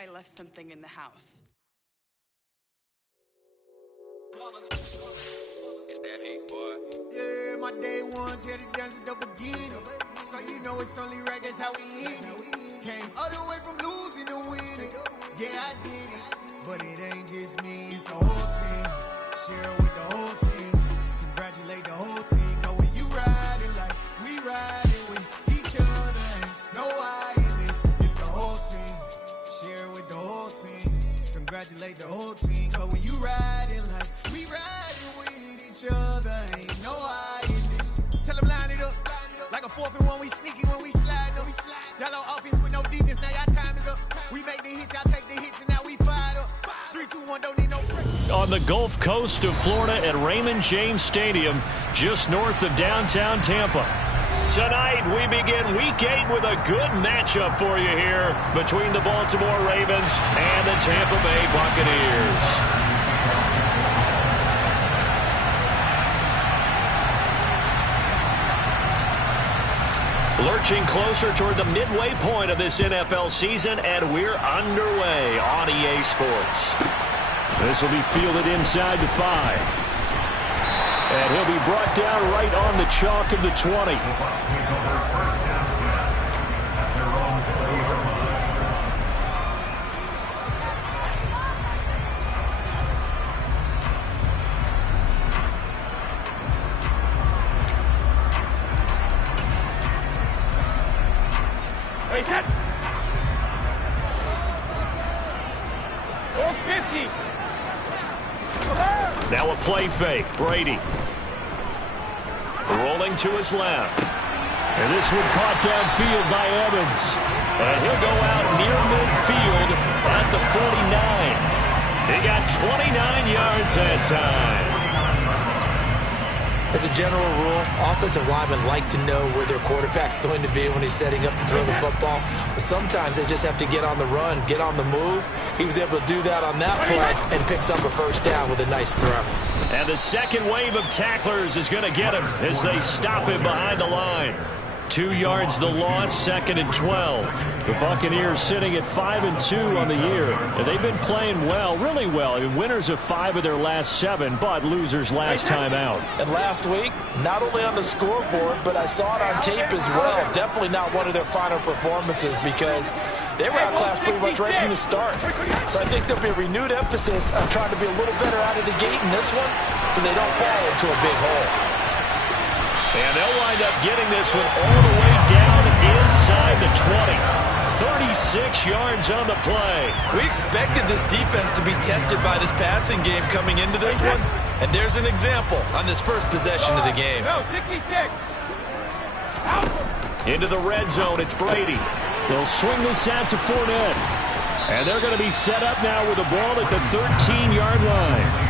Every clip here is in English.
I left something in the house. It's that hate, boy. Yeah, my day ones here to dance at the beginning. So you know it's only right, that's how we hit it. Came all the way from losing to winning. Yeah, I did it. But it ain't just me, it's the whole team. Share it with the whole team. Congratulate the whole team. Cause when you riding like we riding with each other, ain't no I in this. It's the whole team. Share it with the whole team. Congratulate the whole team. Cause when you riding like we riding with each other, ain't no I in this. Tell them line it up. Like a 4th and 1, we sneaky when we slide up. Y'all on offense with no defense, now y'all time is up. We make the hits, y'all take the hits, and now we fired up. 3, 2, 1, don't need no break. On the Gulf Coast of Florida at Raymond James Stadium, just north of downtown Tampa. Tonight, we begin Week 8 with a good matchup for you here between the Baltimore Ravens and the Tampa Bay Buccaneers. Lurching closer toward the midway point of this NFL season, and we're underway on EA Sports. This will be fielded inside the 5. And he'll be brought down right on the chalk of the 20. Now a play fake. Brady. Rolling to his left. And this one caught downfield by Evans. And he'll go out near midfield at the 49. He got 29 yards that time. As a general rule, offensive linemen like to know where their quarterback's going to be when he's setting up to throw the football. But sometimes they just have to get on the run, get on the move. He was able to do that on that play and picks up a first down with a nice throw. And the second wave of tacklers is going to get him as they stop him behind the line. 2 yards the loss, 2nd and 12. The Buccaneers sitting at 5-2 on the year. And they've been playing well, really well. I mean, winners of 5 of their last 7, but losers last time out. And last week, not only on the scoreboard, but I saw it on tape as well. Definitely not one of their finer performances because they were outclassed pretty much right from the start. So I think there'll be a renewed emphasis on trying to be a little better out of the gate in this one so they don't fall into a big hole. And they'll wind up getting this one all the way down inside the 20. 36 yards on the play. We expected this defense to be tested by this passing game coming into this one. And there's an example on this first possession of the game. Into the red zone, it's Brady. They'll swing this out to Fournette. And they're going to be set up now with the ball at the 13-yard line.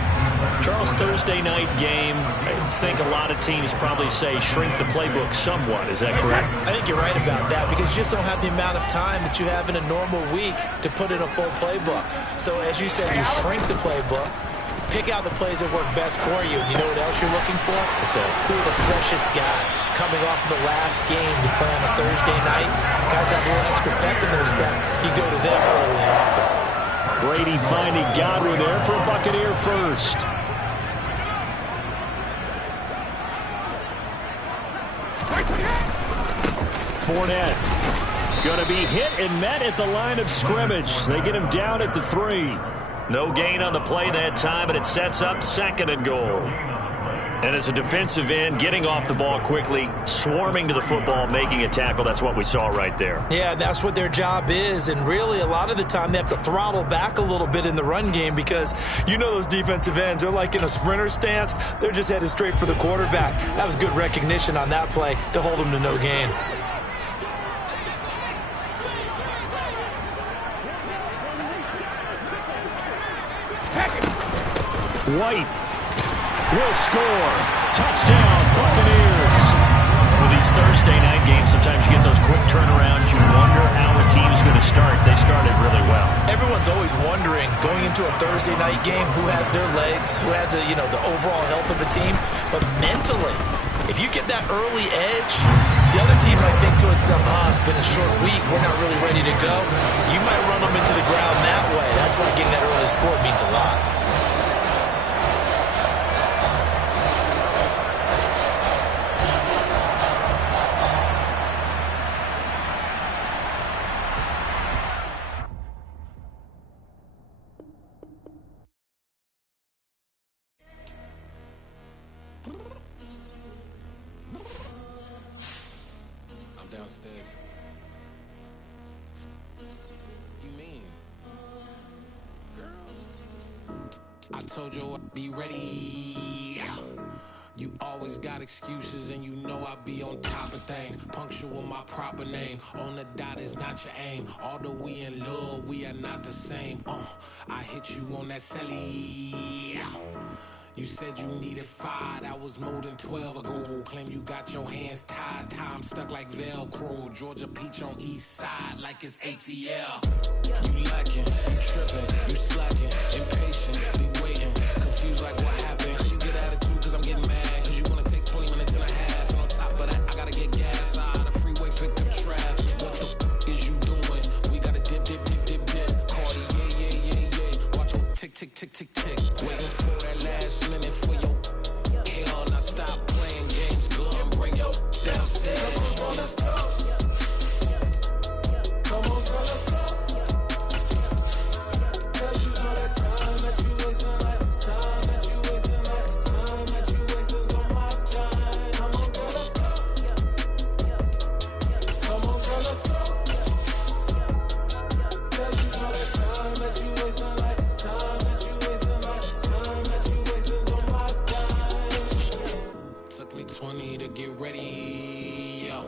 Charles, Thursday night game, I think a lot of teams probably say shrink the playbook somewhat. Is that correct? I think you're right about that because you just don't have the amount of time that you have in a normal week to put in a full playbook. So as you said, you shrink the playbook, pick out the plays that work best for you. You know what else you're looking for? Who are the freshest guys coming off the last game to play on a Thursday night? Guys have a little extra pep in their step. You go to them early and often. Brady finding Godwin there for a Buccaneer first. Fournette going to be hit and met at the line of scrimmage. They get him down at the 3. No gain on the play that time, and it sets up 2nd and goal. And as a defensive end, getting off the ball quickly, swarming to the football, making a tackle, that's what we saw right there. Yeah, that's what their job is. And really, a lot of the time, they have to throttle back a little bit in the run game because you know those defensive ends, they're like in a sprinter stance. They're just headed straight for the quarterback. That was good recognition on that play to hold them to no gain. White will score. Touchdown, Buccaneers. With these Thursday night games, sometimes you get those quick turnarounds. You wonder how a team's going to start. They started really well. Everyone's always wondering, going into a Thursday night game, who has their legs, who has the overall health of a team. But mentally, if you get that early edge, the other team might think to itself, it's been a short week, we're not really ready to go. You might run them into the ground now. score means a lot. Downstairs. You mean? Girl, I told you I'd be ready. You always got excuses and you know I be on top of things. Punctual my proper name. On the dot is not your aim. Although we in love, we are not the same. I hit you on that celly. You said you needed 5, that was more than 12 ago. Claim you got your hands tied, time stuck like Velcro. Georgia Peach on east side like it's ATL. You lacking, you tripping, you slacking, impatient, be waiting, confused like what happened. How you get attitude cause I'm getting mad, cause you wanna take 20 minutes and a half. And on top of that, I gotta get gas out of the freeway, picked up traffic. What the is you doing? We gotta dip, dip, dip, dip, dip. Cardi, yeah. Watch your tick, tick, tick, tick, tick. Waiting for that last minute for your hell. Now stop playing games, go and bring your downstairs. Come on, let's go. Come on, girl, let's go. Cause you know that time that you wasting, like time that you wasting, like time that you wasting on my time. Come on, girl, let's go. Come on, girl, let's go. Cause you know that time that you wasting, like time that you wasting, like time that you wasting on my time. Took me 20 to get ready, yo.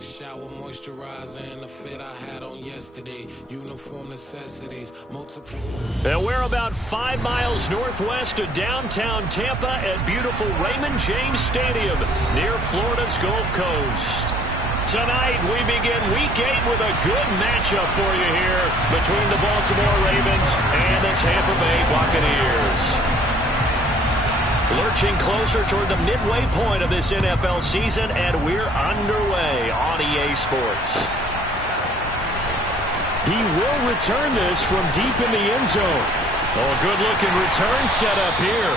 Shower moisturizer and the fit I had on yesterday. Uniform necessities, multiple. And we're about 5 miles northwest of downtown Tampa at beautiful Raymond James Stadium near Florida's Gulf Coast. Tonight, we begin Week 8 with a good matchup for you here between the Baltimore Ravens and the Tampa Bay Buccaneers. Lurching closer toward the midway point of this NFL season, and we're underway on EA Sports. He will return this from deep in the end zone. Oh, a good-looking return set up here.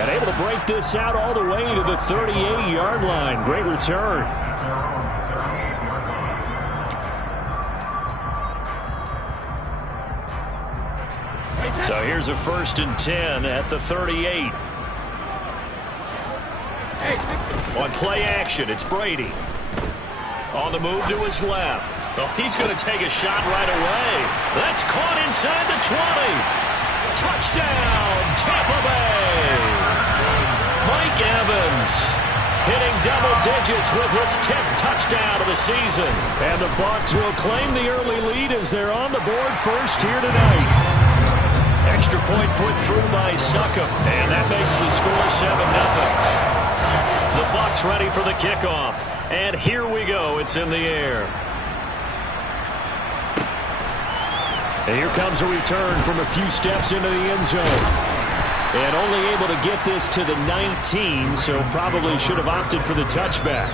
And able to break this out all the way to the 38-yard line. Great return. So here's a 1st and 10 at the 38. On play action, it's Brady. On the move to his left. Oh, he's going to take a shot right away. That's caught inside the 20. Touchdown, Tampa Bay. Mike Evans hitting double digits with his 10th touchdown of the season. And the Bucs will claim the early lead as they're on the board first here tonight. Extra point put through by Succop, and that makes the score 7-0. The Bucs ready for the kickoff, and here we go. It's in the air. And here comes a return from a few steps into the end zone. And only able to get this to the 19, so probably should have opted for the touchback.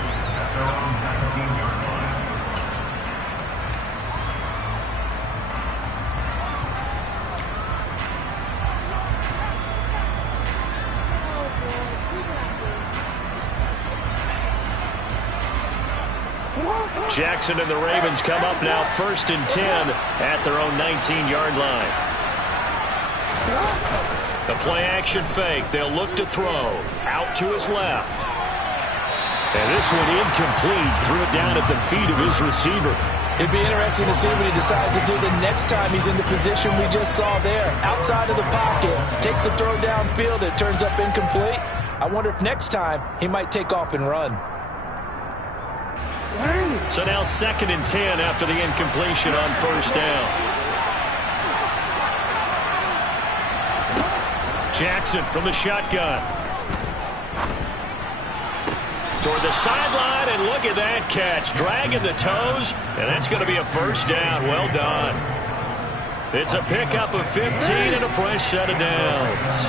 Jackson and the Ravens come up now 1st and 10 at their own 19-yard line. The play action fake. They'll look to throw. Out to his left. And this one incomplete. Threw it down at the feet of his receiver. It'd be interesting to see what he decides to do the next time he's in the position we just saw there. Outside of the pocket. Takes a throw downfield. It turns up incomplete. I wonder if next time he might take off and run. So now 2nd and 10 after the incompletion on 1st down. Jackson from the shotgun. Toward the sideline, and look at that catch. Dragging the toes, and that's going to be a 1st down. Well done. It's a pickup of 15 and a fresh set of downs.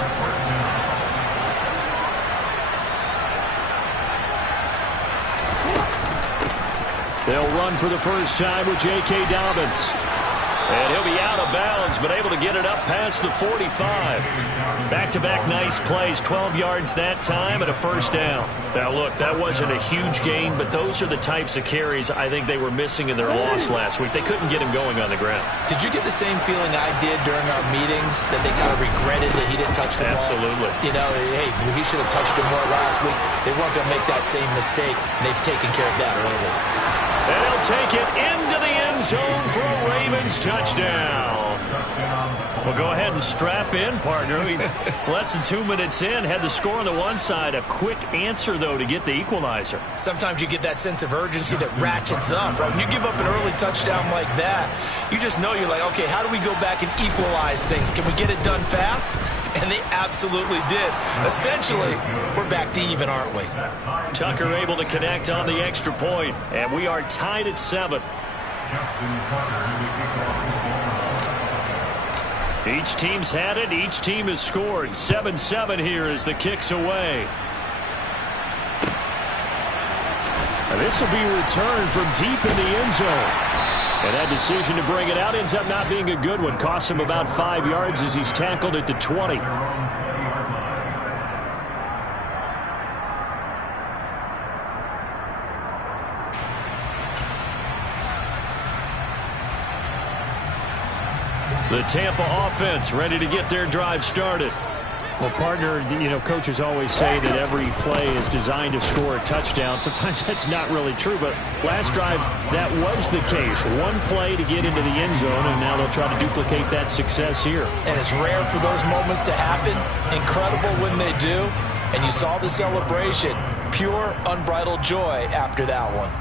They'll run for the first time with J.K. Dobbins. And he'll be out of bounds Ravens, but able to get it up past the 45. Back-to-back nice plays, 12 yards that time and a first down. Now, look, that wasn't a huge gain, but those are the types of carries I think they were missing in their loss last week. They couldn't get him going on the ground. Did you get the same feeling I did during our meetings, that they kind of regretted that he didn't touch the ball? Absolutely. You know, hey, he should have touched it more last week. They weren't going to make that same mistake, and they've taken care of that early. And he'll take it into the end zone for a Ravens touchdown. Well, go ahead and strap in, partner. Less than 2 minutes in, had the score on the one side. A quick answer, though, to get the equalizer. Sometimes you get that sense of urgency that ratchets up, right? When you give up an early touchdown like that, you just know you're like, okay, how do we go back and equalize things? Can we get it done fast? And they absolutely did. Essentially, we're back to even, aren't we? Tucker able to connect on the extra point, and we are tied at 7. Each team's had it. Each team has scored. 7-7 here as the kick's away. And this will be returned from deep in the end zone. And that decision to bring it out ends up not being a good one. Costs him about 5 yards as he's tackled at the 20. The Tampa offense ready to get their drive started. Well, partner, you know, coaches always say that every play is designed to score a touchdown. Sometimes that's not really true, but last drive, that was the case. One play to get into the end zone, and now they'll try to duplicate that success here. And it's rare for those moments to happen. Incredible when they do. And you saw the celebration. Pure, unbridled joy after that one.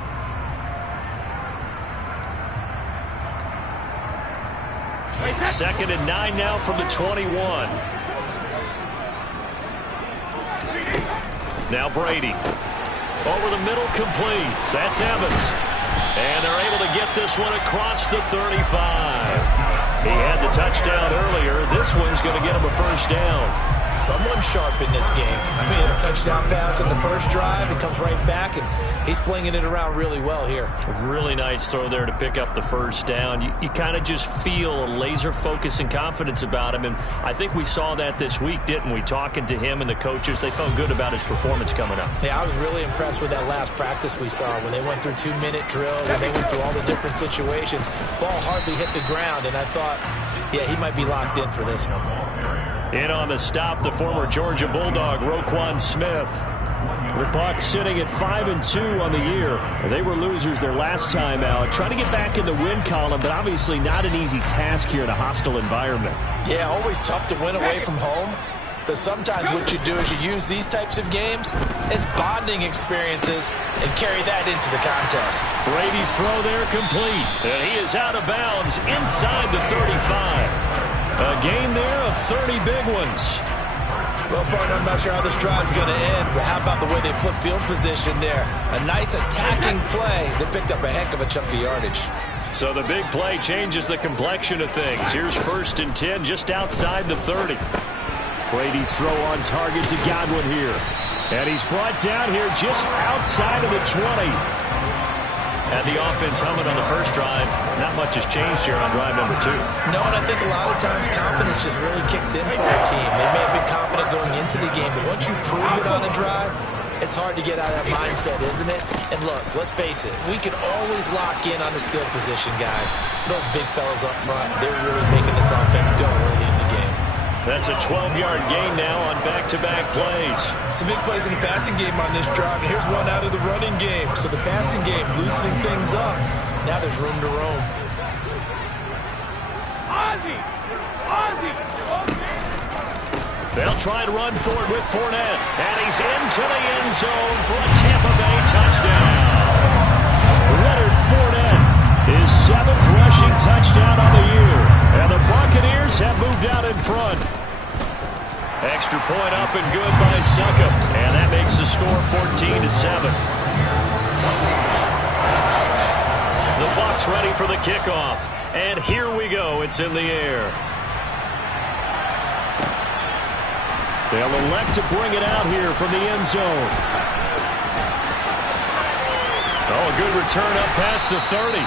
Second and 9 now from the 21. Now Brady. Over the middle, complete. That's Evans. And they're able to get this one across the 35. He had the touchdown earlier. This one's going to get him a first down. Someone sharp in this game. I mean, a touchdown pass on the first drive. He comes right back, and he's flinging it around really well here. A really nice throw there to pick up the first down. You kind of just feel a laser focus and confidence about him, and I think we saw that this week, didn't we? Talking to him and the coaches, they felt good about his performance coming up. Yeah, I was really impressed with that last practice we saw when they went through 2-minute drill, when they went through all the different situations. Ball hardly hit the ground, and I thought, yeah, he might be locked in for this one. In on the stop, the former Georgia Bulldog, Roquan Smith. The Bucs sitting at 5-2 on the year. They were losers their last time out. Trying to get back in the win column, but obviously not an easy task here in a hostile environment. Yeah, always tough to win away from home. But sometimes what you do is you use these types of games as bonding experiences and carry that into the contest. Brady's throw there complete. And he is out of bounds inside the 35. A gain there of 30 big ones. Well, partner, I'm not sure how this drive's going to end, but how about the way they flip field position there? A nice attacking play that picked up a heck of a chunk of yardage. So the big play changes the complexion of things. Here's 1st and 10 just outside the 30. Brady's throw on target to Godwin here. And he's brought down here just outside of the 20. And the offense humming on the first drive. Not much has changed here on drive number 2. No, and I think a lot of times confidence just really kicks in for a team. They may have been confident going into the game, but once you prove it on a drive, it's hard to get out of that mindset, isn't it? And look, let's face it, we can always lock in on the skill position, guys. Those big fellas up front, they're really making this offense go early in the game. That's a 12-yard gain now on back-to-back plays. Some big plays in the passing game on this drive, and here's one out of the running game. So the passing game loosening things up. Now there's room to roam. They'll try to run for it with Fournette. And he's into the end zone for a Tampa Bay touchdown. Leonard Fournette, his 7th rushing touchdown on the year. And the Buccaneers have moved out in front. Extra point up and good by Succop. And that makes the score 14-7. The Bucs ready for the kickoff. And here we go. It's in the air. They'll elect to bring it out here from the end zone. Oh, a good return up past the 30.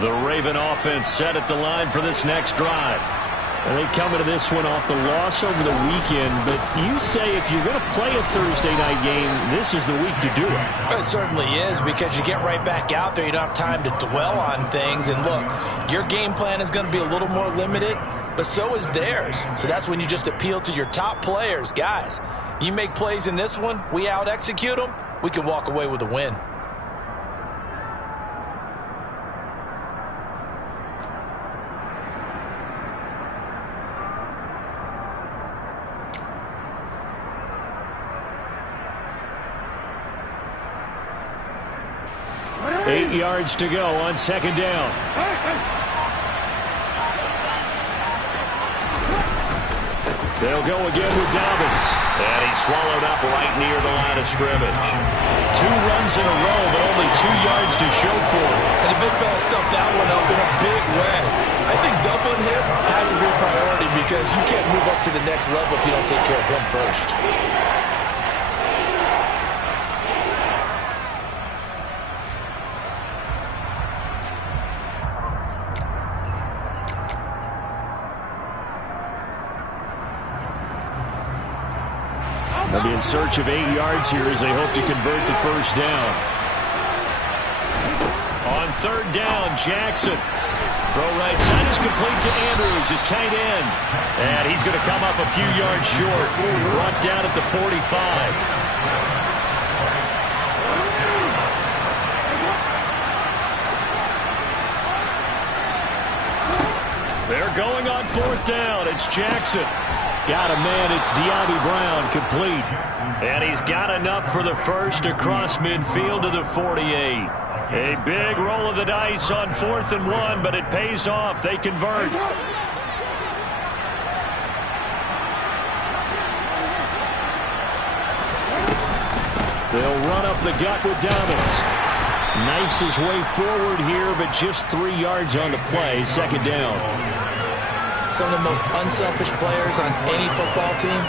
The Raven offense set at the line for this next drive. Well, they come into this one off the loss over the weekend, but you say if you're going to play a Thursday night game, this is the week to do it. It certainly is, because you get right back out there. You don't have time to dwell on things. And look, your game plan is going to be a little more limited, but so is theirs. So that's when you just appeal to your top players. Guys, you make plays in this one, we out-execute them, we can walk away with a win. Eight yards to go on second down. They'll go again with Dobbins. And he's swallowed up right near the line of scrimmage. 2 runs in a row, but only 2 yards to show for it. And the big fella stuffed that one up in a big way. I think doubling him has to be a priority, because you can't move up to the next level if you don't take care of him first. They'll be in search of 8 yards here as they hope to convert the first down. On third down, Jackson. Throw right side is complete to Andrews, his tight end. And he's going to come up a few yards short. Brought down at the 45. They're going on fourth down. It's Jackson. Got a man. It's De'Ami Brown, complete. And he's got enough for the first across midfield to the 48. A big roll of the dice on 4th and 1, but it pays off. They convert. They'll run up the gut with Dobbins. Knifes his way forward here, but just 3 yards on the play. Second down. Some of the most unselfish players on any football team,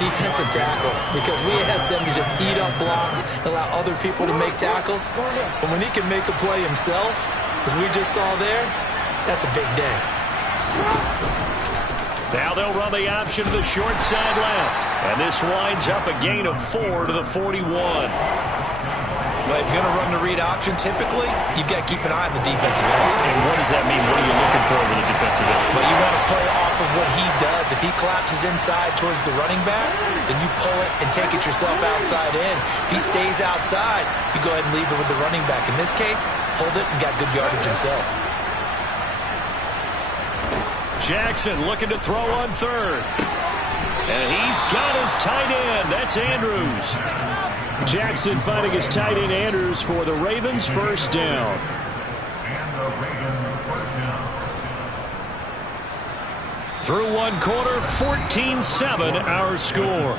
defensive tackles, because we ask them to just eat up blocks and allow other people to make tackles. But when he can make a play himself, as we just saw there, that's a big day. Now they'll run the option to the short side left. And this winds up a gain of 4 to the 41. Well, if you're going to run the read option, typically, you've got to keep an eye on the defensive end. And what does that mean? What are you looking for with the defensive end? Well, you want to play off of what he does. If he collapses inside towards the running back, then you pull it and take it yourself outside in. If he stays outside, you go ahead and leave it with the running back. In this case, pulled it and got good yardage himself. Jackson looking to throw on third. And he's got his tight end. That's Andrews. Jackson finding his tight end Andrews for the Ravens, first down. Through one quarter, 14-7 our score.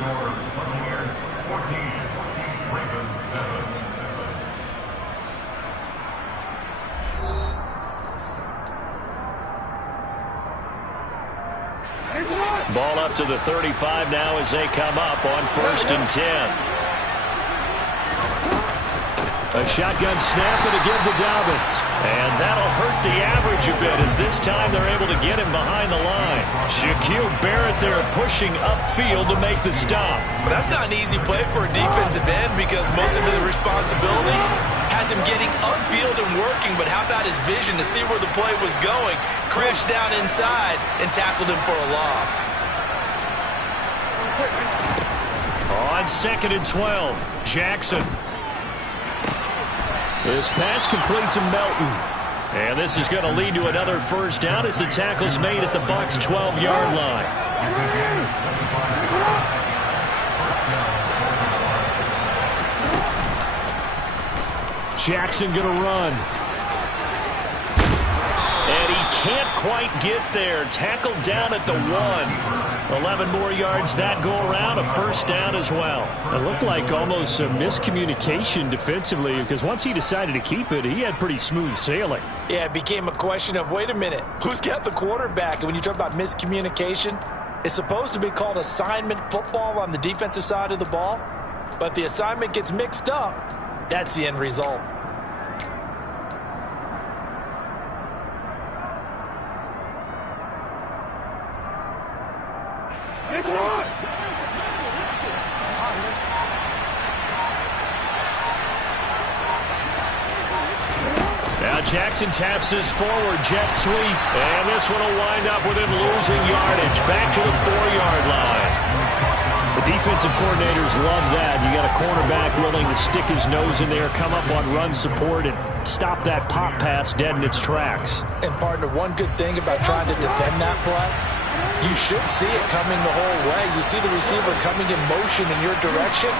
Ball up to the 35 now as they come up on 1st and 10. A shotgun snap and a give to Dobbins. And that'll hurt the average a bit, as this time they're able to get him behind the line. Shaquille Barrett there pushing upfield to make the stop. But that's not an easy play for a defensive end, because most of his responsibility has him getting upfield and working. But how about his vision to see where the play was going? Crashed down inside and tackled him for a loss. On 2nd and 12, Jackson. This pass complete to Melton. And this is going to lead to another first down as the tackle's made at the Bucs' 12-yard line. Jackson going to run. And he can't quite get there. Tackled down at the 1. 11 more yards that go around, a first down as well. It looked like almost a miscommunication defensively, because once he decided to keep it, he had pretty smooth sailing. Yeah, it became a question of, wait a minute, who's got the quarterback? And when you talk about miscommunication, It's supposed to be called assignment football on the defensive side of the ball, but the assignment gets mixed up. That's the end result. Now Jackson taps this forward, jet sweep, and this one will wind up with him losing yardage. Back to the 4-yard line. The defensive coordinators love that. You got a cornerback willing to stick his nose in there, come up on run support, and stop that pop pass dead in its tracks. And partner, one good thing about trying to defend that play, you should see it coming the whole way. You see the receiver coming in motion in your direction.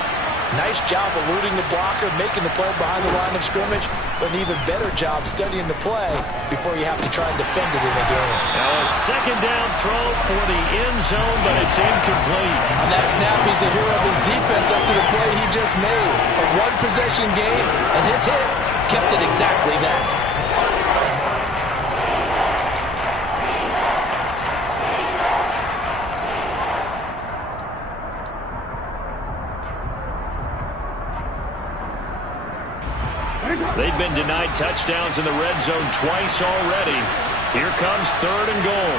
Nice job eluding the blocker, making the play behind the line of scrimmage, but an even better job studying the play before you have to try and defend it in the game. Now a second down throw for the end zone, but it's incomplete. On that snap, he's the hero of his defense up to the play he just made. A one-possession game, and his hit kept it exactly that. They've been denied touchdowns in the red zone twice already. Here comes 3rd and goal.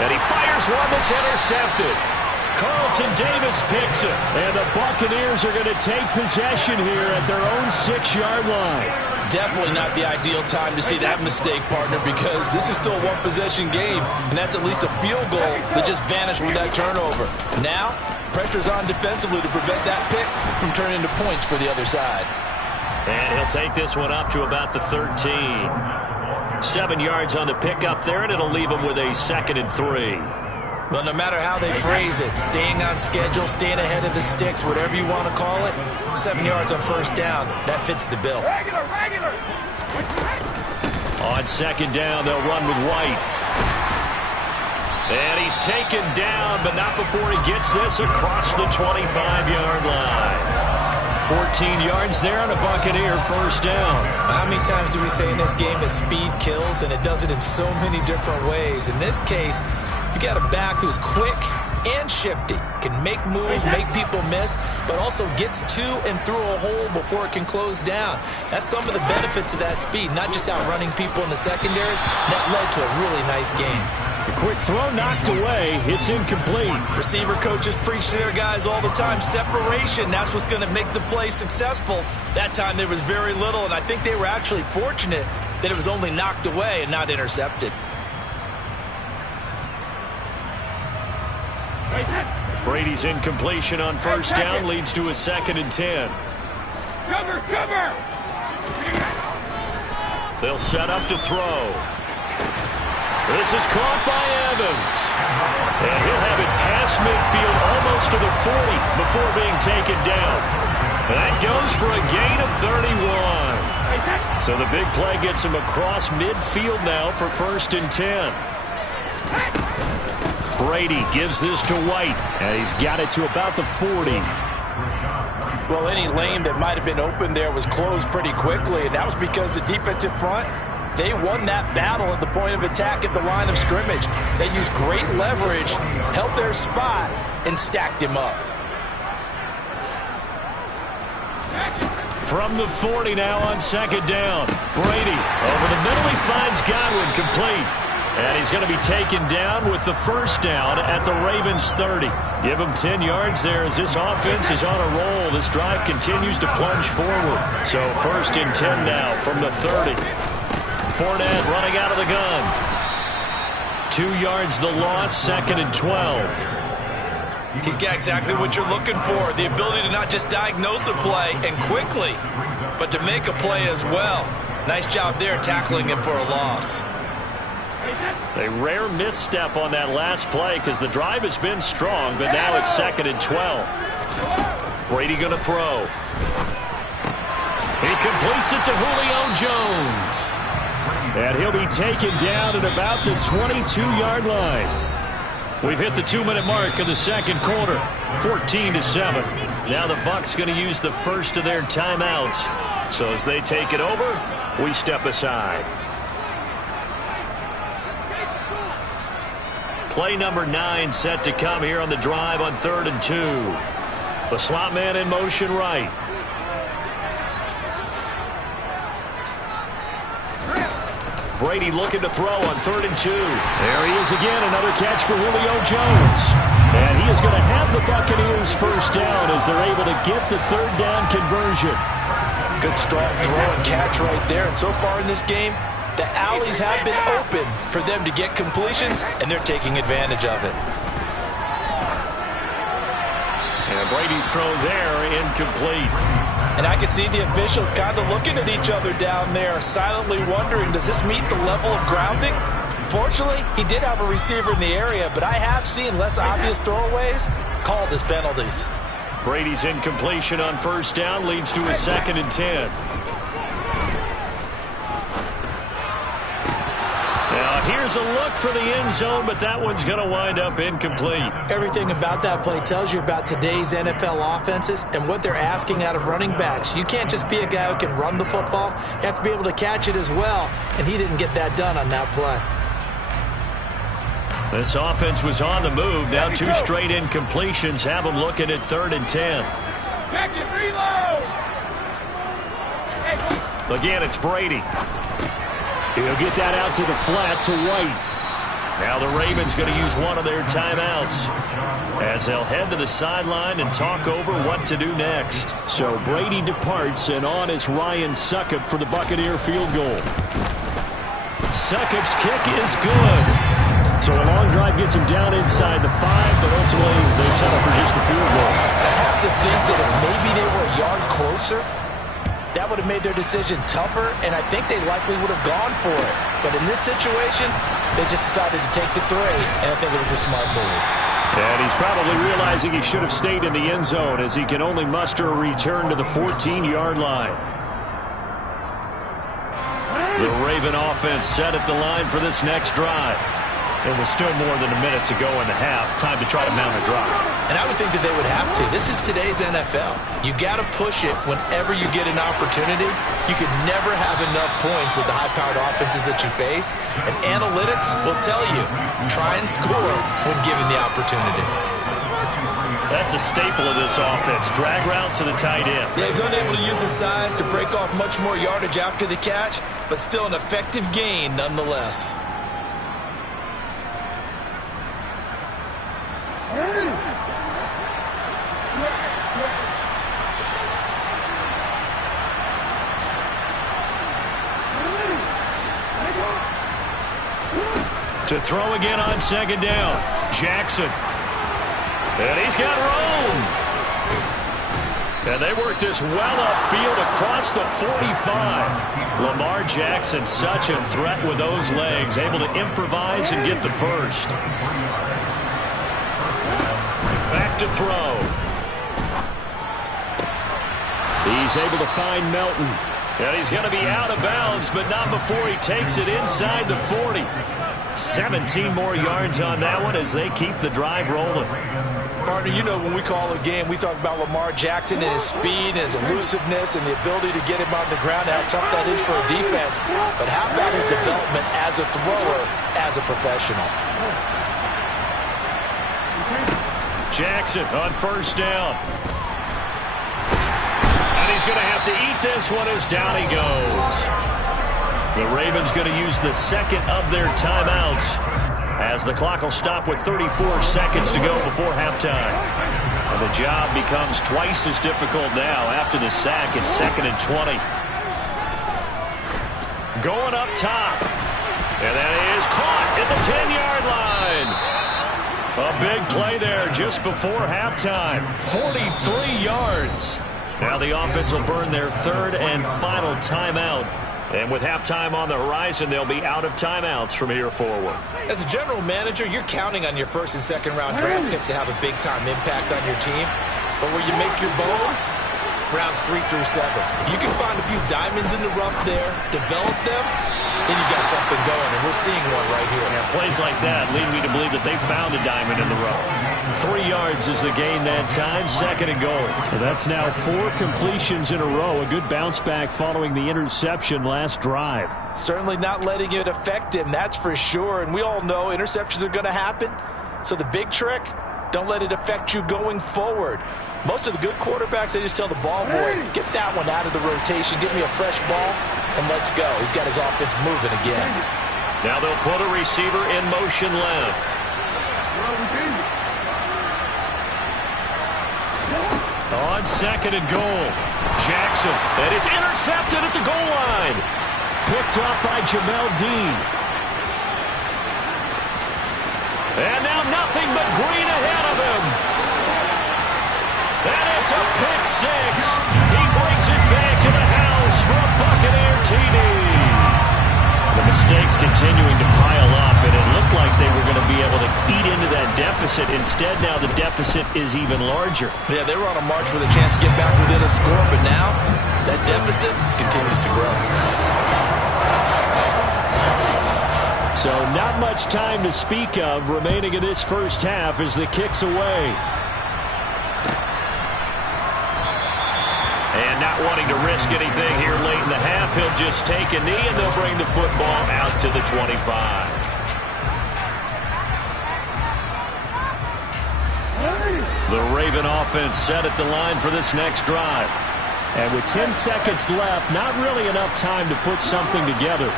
And he fires one that's intercepted. Carlton Davis picks it. And the Buccaneers are going to take possession here at their own 6-yard line. Definitely not the ideal time to see that mistake, partner, because this is still a one-possession game, and that's at least a field goal that just vanished with that turnover. Now, pressure's on defensively to prevent that pick from turning into points for the other side. And he'll take this one up to about the 13. 7 yards on the pickup there, and it'll leave him with a 2nd and 3. Well, no matter how they phrase it, staying on schedule, staying ahead of the sticks, whatever you want to call it, 7 yards on 1st down, that fits the bill. On 2nd down, they'll run with White. And he's taken down, but not before he gets this across the 25-yard line. 14 yards there on a Buccaneer 1st down. How many times do we say in this game that speed kills, and it does it in so many different ways? In this case, you got a back who's quick and shifty, can make moves, make people miss, but also gets to and through a hole before it can close down. That's some of the benefits of that speed, not just outrunning people in the secondary. That led to a really nice game. The quick throw knocked away. It's incomplete. Receiver coaches preach to their guys all the time. Separation, that's what's going to make the play successful. That time there was very little, and I think they were actually fortunate that it was only knocked away and not intercepted. Brady's incompletion on 1st down leads to a 2nd and 10. Cover! They'll set up to throw. This is caught by Evans. And he'll have it past midfield almost to the 40 before being taken down. And that goes for a gain of 31. So the big play gets him across midfield now for 1st and 10. Brady gives this to White, and he's got it to about the 40. Well, any lane that might have been open there was closed pretty quickly, and that was because the defensive front, they won that battle at the point of attack at the line of scrimmage. They used great leverage, held their spot, and stacked him up. From the 40 now on 2nd down. Brady over the middle. He finds Godwin complete. And he's going to be taken down with the 1st down at the Ravens 30. Give him 10 yards there as this offense is on a roll. This drive continues to plunge forward. So 1st and 10 now from the 30. Fournette running out of the gun. 2 yards the loss, 2nd and 12. He's got exactly what you're looking for. The ability to not just diagnose a play and quickly, but to make a play as well. Nice job there tackling him for a loss. A rare misstep on that last play because the drive has been strong, but now it's 2nd and 12. Brady going to throw. He completes it to Julio Jones. And he'll be taken down at about the 22-yard line. We've hit the 2-minute mark of the 2nd quarter, 14-7. Now the Bucs going to use the first of their timeouts. So as they take it over, we step aside. Play number 9 set to come here on the drive on 3rd and 2. The slot man in motion right. Brady looking to throw on 3rd and 2. There he is again, another catch for Julio Jones. And he is going to have the Buccaneers first down as they're able to get the 3rd down conversion. Good strong throw and catch right there. And so far in this game, the alleys have been open for them to get completions, and they're taking advantage of it. And Brady's throw there, incomplete. And I can see the officials kind of looking at each other down there, silently wondering, does this meet the level of grounding? Fortunately, he did have a receiver in the area, but I have seen less obvious throwaways called as penalties. Brady's incompletion on 1st down leads to a 2nd and 10. Now here's a look for the end zone, but that one's going to wind up incomplete. Everything about that play tells you about today's NFL offenses and what they're asking out of running backs. You can't just be a guy who can run the football. You have to be able to catch it as well, and he didn't get that done on that play. This offense was on the move. Now 2 straight incompletions have them looking at 3rd and 10. Again, it's Brady. He'll get that out to the flat to White. Now the Ravens going to use one of their timeouts as they'll head to the sideline and talk over what to do next. So Brady departs, and on is Ryan Succop for the Buccaneer field goal. Succop's kick is good. So a long drive gets him down inside the 5, but ultimately they settle for just the field goal. I have to think that if maybe they were a yard closer, that would have made their decision tougher, and I think they likely would have gone for it. But in this situation, they just decided to take the 3, and I think it was a smart move. And he's probably realizing he should have stayed in the end zone as he can only muster a return to the 14-yard line. The Raven offense set at the line for this next drive. And with still more than a minute to go in the half, time to try to mount a drive. And I would think that they would have to. This is today's NFL. You got to push it whenever you get an opportunity. You can never have enough points with the high-powered offenses that you face. And analytics will tell you, try and score when given the opportunity. That's a staple of this offense. Drag route to the tight end. Yeah, he's unable to use his size to break off much more yardage after the catch, but still an effective gain nonetheless. To throw again on 2nd down. Jackson. And he's got room. And they work this well upfield across the 45. Lamar Jackson, such a threat with those legs, able to improvise and get the first. Back to throw. He's able to find Melton. And he's going to be out of bounds, but not before he takes it inside the 40. 17 more yards on that one as they keep the drive rolling. Partner, you know when we call a game, we talk about Lamar Jackson and his speed and his elusiveness and the ability to get him on the ground, how tough that is for a defense. But how about his development as a thrower, as a professional? Jackson on 1st down. And he's going to have to eat this one as down he goes. The Ravens going to use the 2nd of their timeouts as the clock will stop with 34 seconds to go before halftime. And the job becomes twice as difficult now after the sack. It's 2nd and 20. Going up top. And that is caught at the 10-yard line. A big play there just before halftime. 43 yards. Now the offense will burn their 3rd and final timeout. And with halftime on the horizon, they'll be out of timeouts from here forward. As a general manager, you're counting on your 1st and 2nd round draft picks to have a big-time impact on your team. But where you make your bones, rounds 3 through 7. If you can find a few diamonds in the rough there, develop them, then you got something going, and we're seeing one right here. Yeah, plays like that lead me to believe that they found a diamond in the rough. 3 yards is the gain that time, 2nd and goal. So that's now 4 completions in a row. A good bounce back following the interception last drive. Certainly not letting it affect him, that's for sure. And we all know interceptions are going to happen. So the big trick, don't let it affect you going forward. Most of the good quarterbacks, they just tell the ball boy, get that one out of the rotation, give me a fresh ball, and let's go. He's got his offense moving again. Now they'll put a receiver in motion left. On 2nd and goal, Jackson, and it's intercepted at the goal line. Picked up by Jamel Dean. And now nothing but green ahead of him. And it's a pick 6. He brings it back to the house for a Buccaneer TD. The mistakes continuing to pile up, and it looked like they were going to be able to eat into that deficit. Instead, now the deficit is even larger. Yeah, they were on a march with a chance to get back within a score, but now that deficit continues to grow. So not much time to speak of remaining in this first half as the kick's away. And not wanting to risk anything here late in the half, he'll just take a knee and they'll bring the football out to the 25. The Raven offense set at the line for this next drive. And with 10 seconds left, not really enough time to put something together.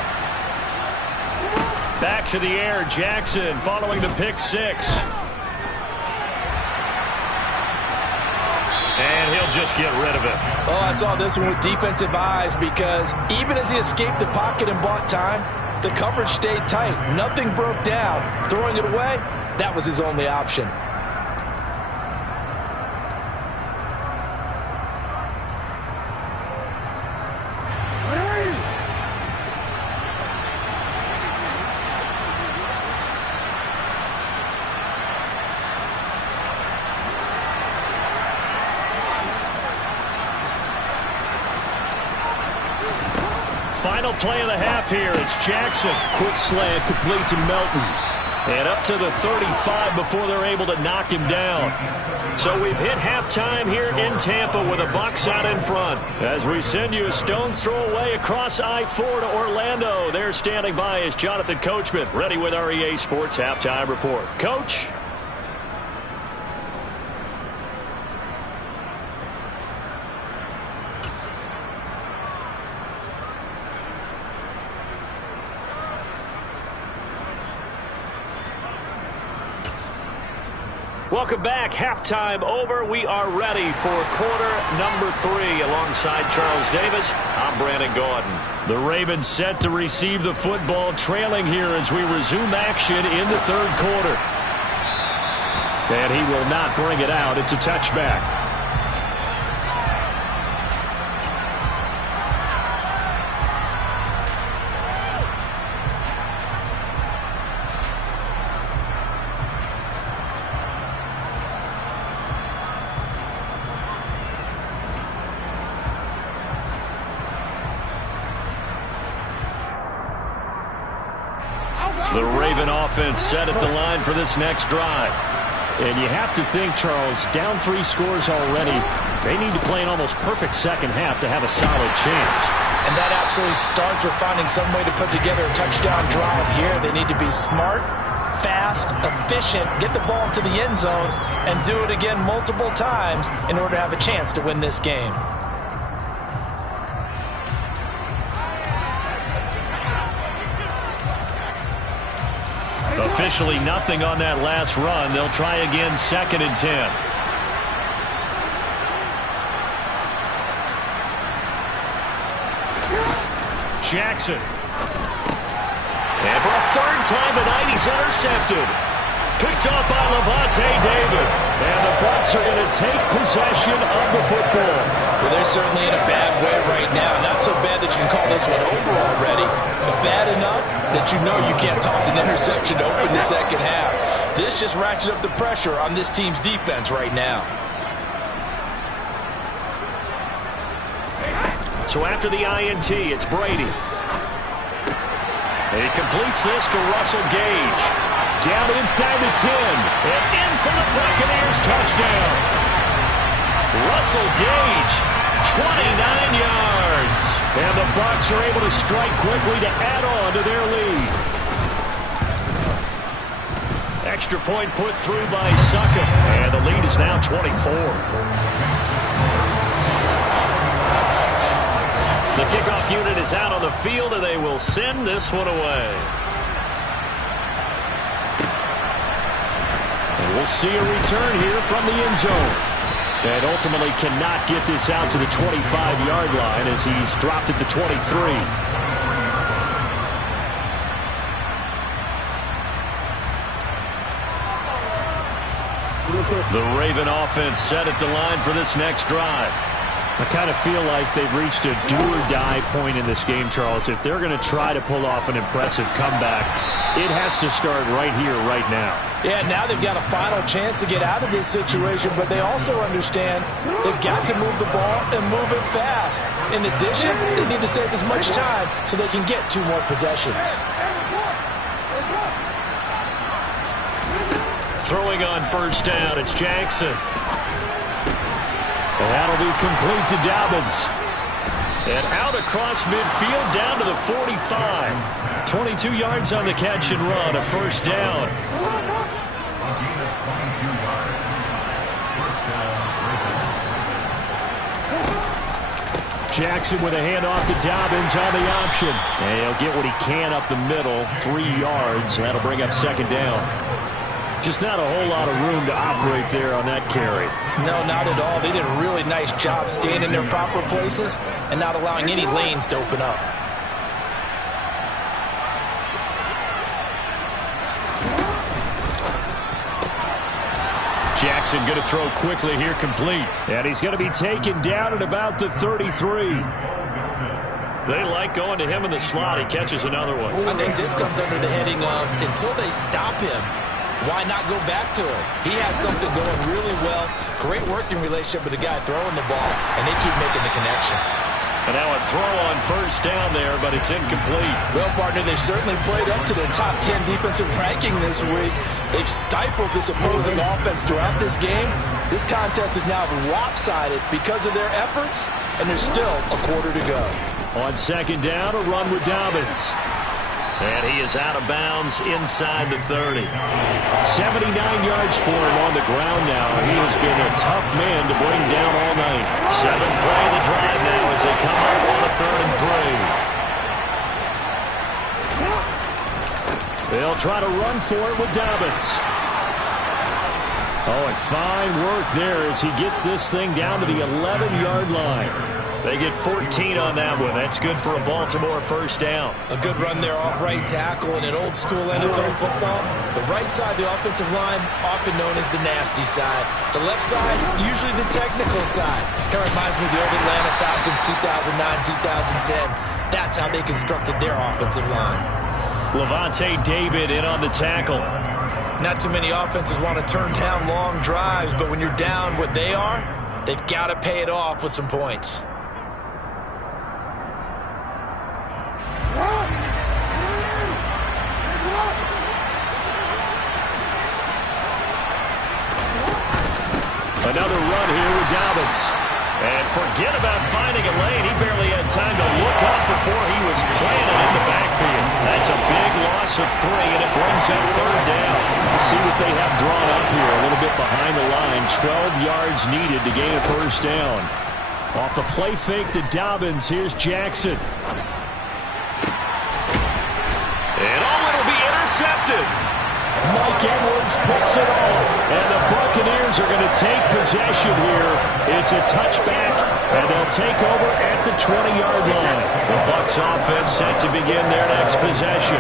Back to the air, Jackson following the pick 6. And he'll just get rid of it. Oh, I saw this one with defensive eyes because even as he escaped the pocket and bought time, the coverage stayed tight. Nothing broke down. Throwing it away, that was his only option. Final play of the half here. It's Jackson. Quick slant complete to Melton. And up to the 35 before they're able to knock him down. So we've hit halftime here in Tampa with a Bucs out in front. As we send you a stone's throw away across I-4 to Orlando. There standing by is Jonathan Coachman, ready with our EA Sports Halftime Report. Coach? Welcome back. Halftime over. We are ready for quarter number 3. Alongside Charles Davis, I'm Brandon Gordon. The Ravens set to receive the football, trailing here as we resume action in the 3rd quarter. And he will not bring it out. It's a touchback. The Raven offense set at the line for this next drive. And you have to think, Charles, down 3 scores already. They need to play an almost perfect second half to have a solid chance. And that absolutely starts with finding some way to put together a touchdown drive here. They need to be smart, fast, efficient, get the ball to the end zone, and do it again multiple times in order to have a chance to win this game. Officially nothing on that last run. They'll try again, 2nd and 10. Jackson. And for a 3rd time tonight, he's intercepted. Picked off by Levante David. And the Bucs are going to take possession of the football. Well, they're certainly in a bad way right now. Not so bad that you can call this one over already, but bad enough that you know you can't toss an interception to open the second half. This just ratchets up the pressure on this team's defense right now. So after the INT, it's Brady. He completes this to Russell Gage. Down inside the 10. And in for the Buccaneers touchdown. Russell Gage, 29 yards. And the Bucs are able to strike quickly to add on to their lead. Extra point put through by Suckup. And the lead is now 24. The kickoff unit is out on the field, and they will send this one away. And we'll see a return here from the end zone. And ultimately cannot get this out to the 25-yard line as he's dropped at the 23. The Raven offense set at the line for this next drive. I kind of feel like they've reached a do-or-die point in this game, Charles. If they're going to try to pull off an impressive comeback, it has to start right here, right now. Yeah, now they've got a final chance to get out of this situation, but they also understand they've got to move the ball and move it fast. In addition, they need to save as much time so they can get 2 more possessions. Throwing on first down, it's Jackson. And that'll be complete to Dobbins. And out across midfield down to the 45. 22 yards on the catch and run, a first down. Jackson with a handoff to Dobbins on the option. And he'll get what he can up the middle, 3 yards. That'll bring up second down. Just not a whole lot of room to operate there on that carry. No, not at all. They did a really nice job staying in their proper places and not allowing any lanes to open up. Jackson going to throw quickly here, complete. And he's going to be taken down at about the 33. They like going to him in the slot. He catches another one. I think this comes under the heading of until they stop him, why not go back to it? He has something going really well. Great working relationship with the guy throwing the ball, and they keep making the connection. And now a throw on first down there, but it's incomplete. Well, partner, they've certainly played up to their top 10 defensive ranking this week. They've stifled this opposing offense throughout this game. This contest is now lopsided because of their efforts, and there's still a quarter to go. On second down, a run with Dobbins. And he is out of bounds inside the 30. 79 yards for him on the ground now. He has been a tough man to bring down all night. 7th play of the drive now as they come up on a 3rd and 3. They'll try to run for it with Dobbins. Oh, and fine work there as he gets this thing down to the 11-yard line. They get 14 on that one. That's good for a Baltimore first down. A good run there off right tackle in an old school NFL football. The right side, the offensive line, often known as the nasty side. The left side, usually the technical side. Kind of reminds me of the old Atlanta Falcons 2009-2010. That's how they constructed their offensive line. Levante David in on the tackle. Not too many offenses want to turn down long drives, but when you're down what they are, they've got to pay it off with some points. Another run here with Dobbins. And forget about finding a lane. He barely had time to look up before he was planted in the backfield. That's a big loss of 3, and it brings up 3rd down. Let's see what they have drawn up here. A little bit behind the line. 12 yards needed to gain a first down. Off the play fake to Dobbins. Here's Jackson. And it'll be intercepted. Mike Edwards picks it off, and the Buccaneers are going to take possession here. It's a touchback, and they'll take over at the 20-yard line. The Bucs offense set to begin their next possession.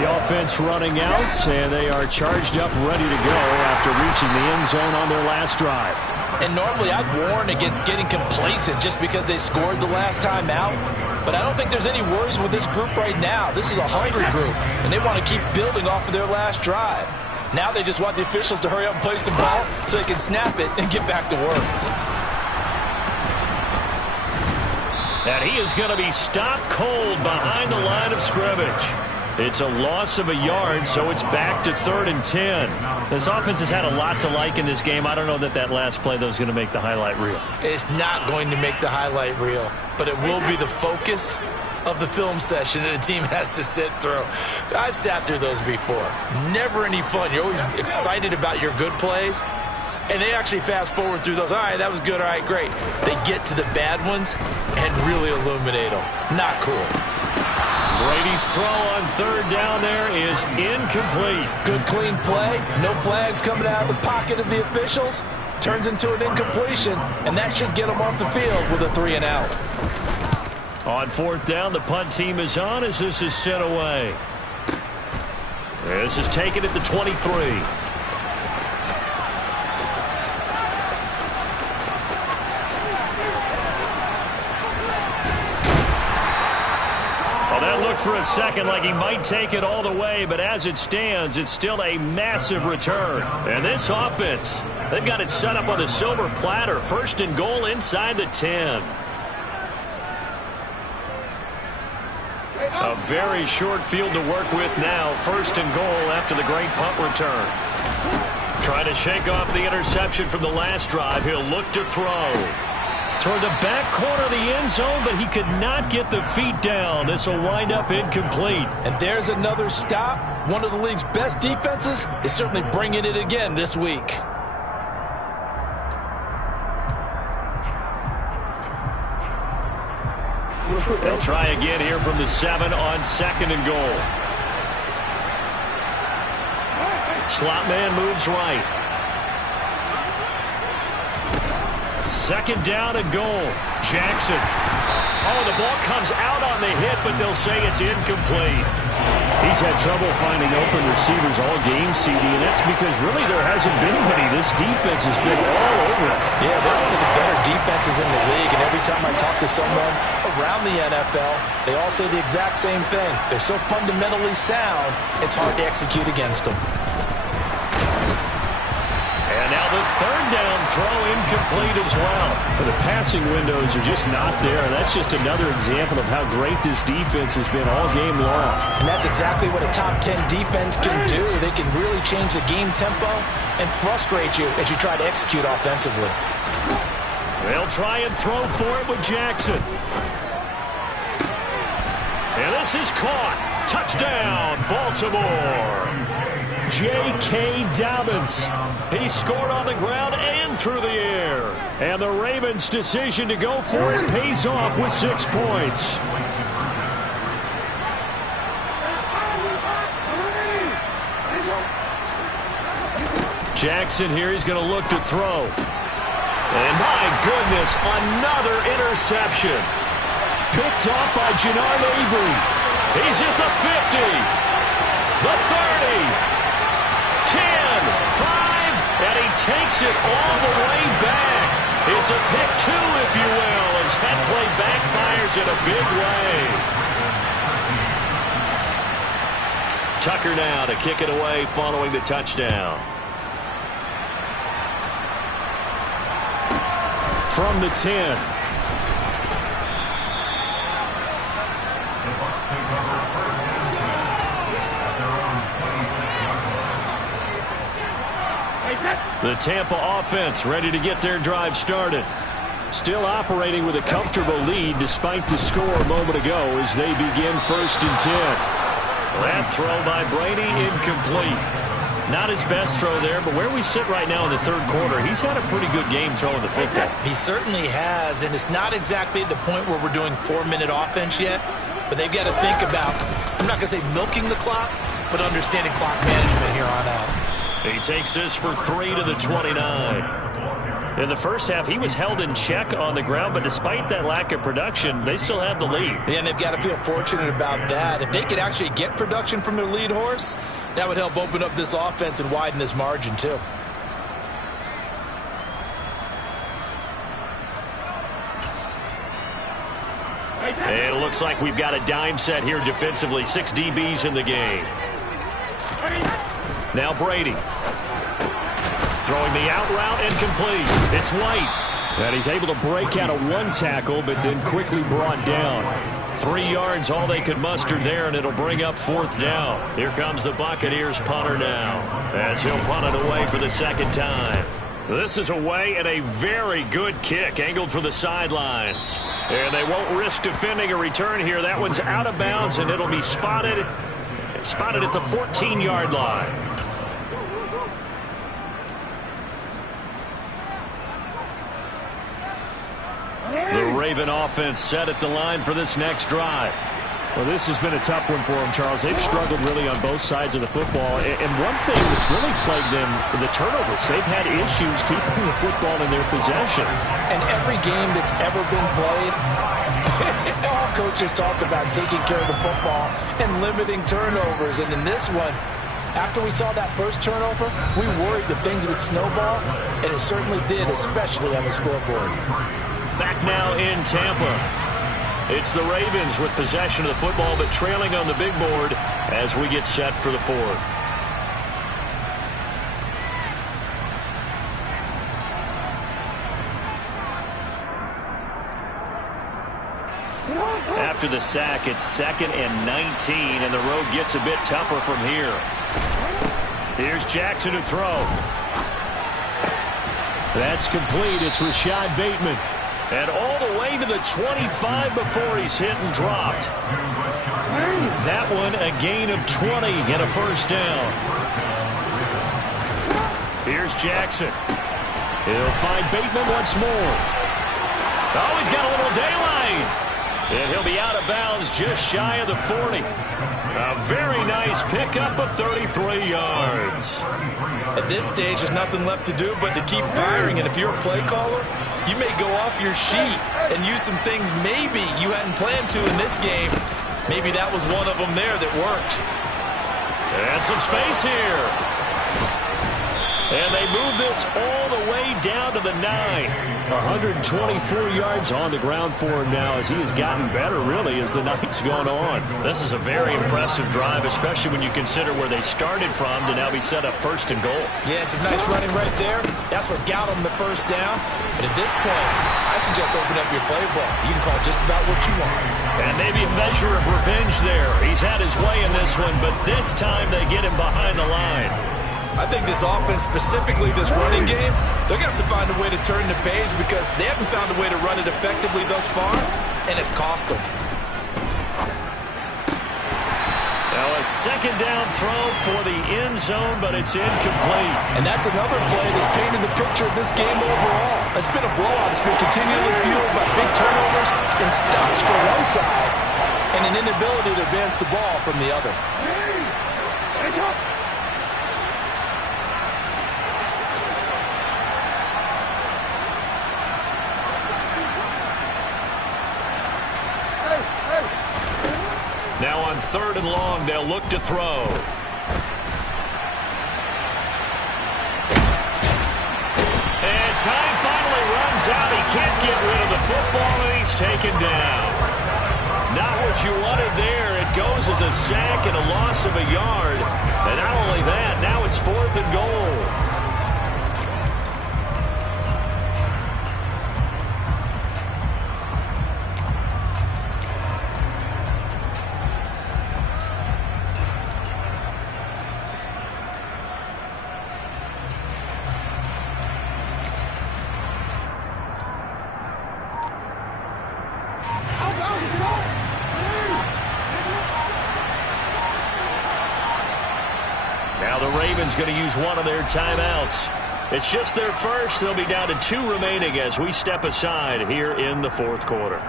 The offense running out, and they are charged up, ready to go after reaching the end zone on their last drive. And normally I'd warn against getting complacent just because they scored the last time out. But I don't think there's any worries with this group right now. This is a hungry group, and they want to keep building off of their last drive. Now they just want the officials to hurry up and place the ball so they can snap it and get back to work. And he is going to be stopped cold behind the line of scrimmage. It's a loss of a yard, so it's back to 3rd and 10. This offense has had a lot to like in this game. I don't know that last play, though, is going to make the highlight reel. It's not going to make the highlight reel, but it will be the focus of the film session that the team has to sit through. I've sat through those before. Never any fun. You're always excited about your good plays, and they actually fast forward through those. All right, that was good. All right, great. They get to the bad ones and really illuminate them. Not cool. Brady's throw on 3rd down there is incomplete. Good clean play. No flags coming out of the pocket of the officials. Turns into an incompletion, and that should get them off the field with a 3-and-out. On 4th down, the punt team is on as this is sent away. This is taken at the 23. Well, that looked for a second like he might take it all the way, but as it stands, it's still a massive return. And this offense, they've got it set up on the silver platter. 1st and goal inside the 10. A very short field to work with now. 1st and goal after the great punt return. Trying to shake off the interception from the last drive. He'll look to throw. Toward the back corner of the end zone, but he could not get the feet down. This will wind up incomplete. And there's another stop. One of the league's best defenses is certainly bringing it again this week. They'll try again here from the 7 on 2nd and goal. Slot man moves right. 2nd down and goal. Jackson. Oh, the ball comes out on the hit, but they'll say it's incomplete. He's had trouble finding open receivers all game, CD, and that's because really there hasn't been many. This defense has been all over it. Yeah, they're one of the better defenses in the league, and every time I talk to someone around the NFL, they all say the exact same thing. They're so fundamentally sound, it's hard to execute against them. And now the 3rd down throw incomplete as well. The passing windows are just not there. That's just another example of how great this defense has been all game long. And that's exactly what a top 10 defense can do. They can really change the game tempo and frustrate you as you try to execute offensively. They'll try and throw for it with Jackson. And this is caught. Touchdown, Baltimore. J.K. Dobbins. He scored on the ground and through the air. And the Ravens' decision to go for it pays off with 6 points. Jackson here, he's going to look to throw. And my goodness, another interception. Picked off by Jannard Avery. He's at the 50, the 30, 10, 5, and he takes it all the way back. It's a pick 2, if you will, as that play backfires in a big way. Tucker now to kick it away following the touchdown. From the 10. The Tampa offense ready to get their drive started. Still operating with a comfortable lead despite the score a moment ago as they begin 1st and 10. That throw by Brady incomplete. Not his best throw there, but where we sit right now in the 3rd quarter, he's had a pretty good game throwing the football. He certainly has, and it's not exactly at the point where we're doing 4-minute offense yet, but they've got to think about, I'm not going to say milking the clock, but understanding clock management here on out. He takes this for 3 to the 29. In the first half, he was held in check on the ground, but despite that lack of production, they still have the lead. Yeah, and they've got to feel fortunate about that. If they could actually get production from their lead horse, that would help open up this offense and widen this margin, too. And it looks like we've got a dime set here defensively. 6 DBs in the game. Now Brady. Throwing the out route incomplete. It's White. And he's able to break out of 1 tackle, but then quickly brought down. 3 yards, all they could muster there, and it'll bring up 4th down. Here comes the Buccaneers punter now, as he'll punt it away for the 2nd time. This is away and a very good kick, angled for the sidelines. And they won't risk defending a return here. That one's out of bounds, and it'll be spotted at the 14-yard line. The Raven offense set at the line for this next drive. Well, this has been a tough one for them, Charles. They've struggled really on both sides of the football. And one thing that's really plagued them, the turnovers. They've had issues keeping the football in their possession. And every game that's ever been played, all coaches talk about taking care of the football and limiting turnovers. And in this one, after we saw that first turnover, we worried that things would snowball, and it certainly did, especially on the scoreboard. Back now in Tampa. It's the Ravens with possession of the football, but trailing on the big board as we get set for the 4th. After the sack, it's 2nd and 19, and the road gets a bit tougher from here. Here's Jackson to throw. That's complete. It's Rashad Bateman. And all the way to the 25 before he's hit and dropped. That one a gain of 20 and a 1st down. Here's Jackson. He'll find Bateman once more. Oh, he's got a little daylight. And he'll be out of bounds just shy of the 40. A very nice pickup of 33 yards. At this stage, there's nothing left to do but to keep firing. And if you're a play caller, you may go off your sheet and use some things maybe you hadn't planned to in this game. Maybe that was one of them there that worked. And some space here. And they move this all the way down to the 9. 124 yards on the ground for him now as he has gotten better, really, as the night's gone on. This is a very impressive drive, especially when you consider where they started from to now be set up 1st and goal. Yeah, it's a nice running right there. That's what got him the 1st down. But at this point, I suggest open up your playbook. You can call just about what you want. And maybe a measure of revenge there. He's had his way in this one, but this time they get him behind the line. I think this offense, specifically this running game, they're going to have to find a way to turn the page because they haven't found a way to run it effectively thus far, and it's cost them. Now a 2nd down throw for the end zone, but it's incomplete. And that's another play that's painted the picture of this game overall. It's been a blowout. It's been continually fueled by big turnovers and stops for one side and an inability to advance the ball from the other. Now on 3rd and long, they'll look to throw. And time finally runs out. He can't get rid of the football, and he's taken down. Not what you wanted there. It goes as a sack and a loss of a yard. And not only that, now it's 4th and goal. Now the Ravens going to use one of their timeouts. It's just their first. They'll be down to 2 remaining as we step aside here in the 4th quarter.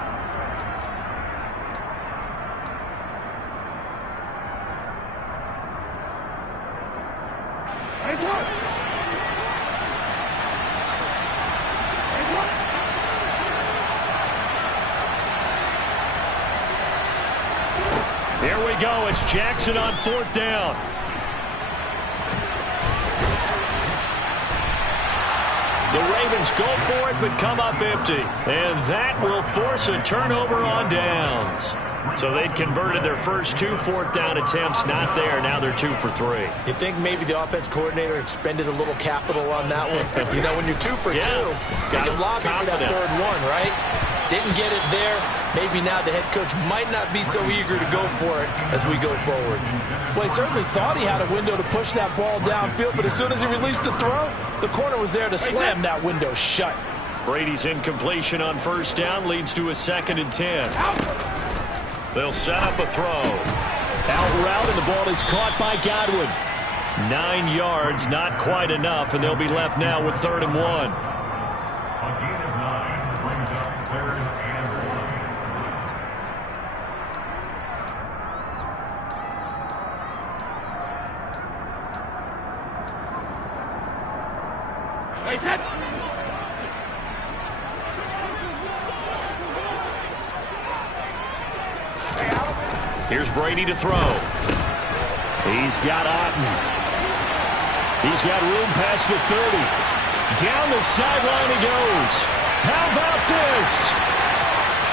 Here we go. It's Jackson on 4th down. The Ravens go for it, but come up empty. And that will force a turnover on downs. So they'd converted their first 2 4th down attempts. Not there. Now they're 2 for 3. You think maybe the offense coordinator expended a little capital on that one? You know, when you're 2 for 2, you can lobby for that 3rd one, right? Didn't get it there. Maybe now the head coach might not be so eager to go for it as we go forward. Well, he certainly thought he had a window to push that ball downfield, but as soon as he released the throw, the corner was there to slam that window shut. Brady's incompletion on first down leads to a 2nd and 10. They'll set up a throw. Out route, and the ball is caught by Godwin. 9 yards, not quite enough, and they'll be left now with 3rd and 1. Here's Brady to throw. He's got Otten. He's got room past the 30. Down the sideline he goes. How about this?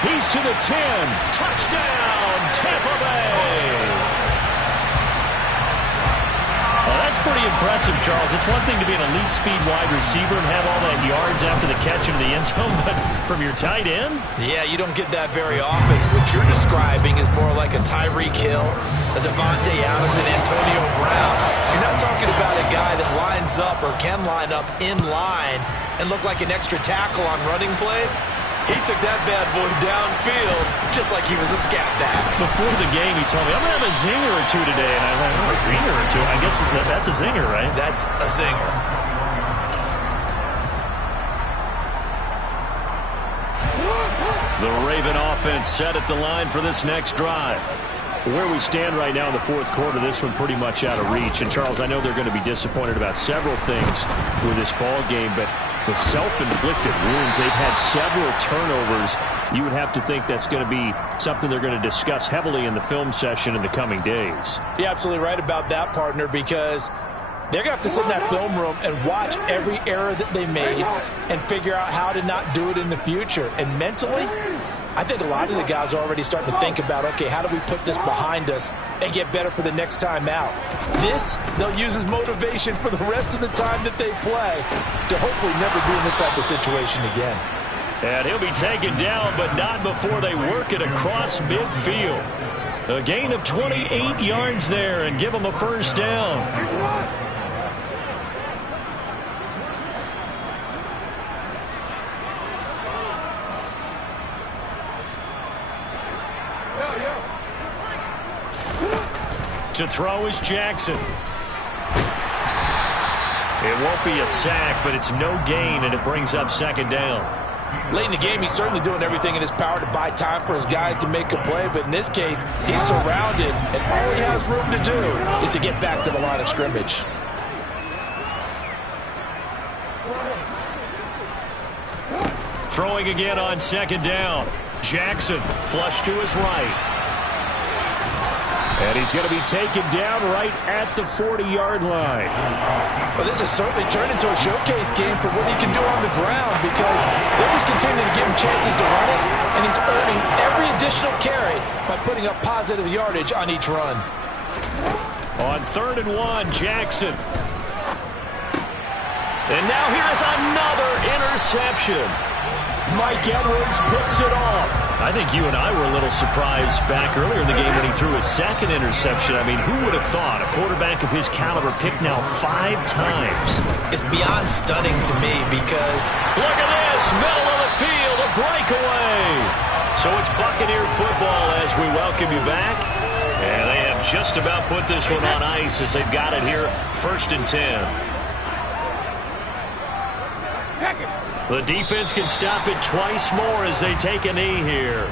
He's to the 10. Touchdown, Tampa Bay. Well, that's pretty impressive, Charles. It's one thing to be an elite speed wide receiver and have all that yards after the catch into the end zone, but from your tight end? Yeah, you don't get that very often. What you're describing is more like a Tyreek Hill, a Devontae Adams, and Antonio Brown. You're not talking about a guy that lines up or can line up in line and look like an extra tackle on running plays. He took that bad boy downfield just like he was a scat back. Before the game, he told me, I'm going to have a zinger or two today. And I was like, oh, a zinger or two? I guess that's a zinger, right? That's a zinger. The Raven offense set at the line for this next drive. Where we stand right now in the 4th quarter, this one pretty much out of reach. And, Charles, I know they're going to be disappointed about several things with this ball game, but the self-inflicted wounds, they've had several turnovers. You would have to think that's going to be something they're going to discuss heavily in the film session in the coming days. You're absolutely right about that, partner, because they're going to have to sit in that film room and watch every error that they made and figure out how to not do it in the future. And mentally, I think a lot of the guys are already starting to think about, okay, how do we put this behind us and get better for the next time out? This, they'll use as motivation for the rest of the time that they play to hopefully never be in this type of situation again. And he'll be taken down, but not before they work it across midfield. A gain of 28 yards there and give them a first down. To throw is Jackson. It won't be a sack, but it's no gain, and it brings up 2nd down. Late in the game, he's certainly doing everything in his power to buy time for his guys to make a play, but in this case, he's surrounded, and all he has room to do is to get back to the line of scrimmage. Throwing again on 2nd down. Jackson flush to his right. And he's going to be taken down right at the 40-yard line. Well, this has certainly turned into a showcase game for what he can do on the ground because they're just continuing to give him chances to run it, and he's earning every additional carry by putting up positive yardage on each run. On 3rd and 1, Jackson. And now here's another interception. Mike Edwards picks it off. I think you and I were a little surprised back earlier in the game when he threw his 2nd interception. I mean, who would have thought a quarterback of his caliber picked now 5 times? It's beyond stunning to me because look at this, middle of the field, a breakaway. So it's Buccaneer football as we welcome you back. And they have just about put this one on ice as they've got it here, 1st and 10. The defense can stop it twice more as they take a knee here.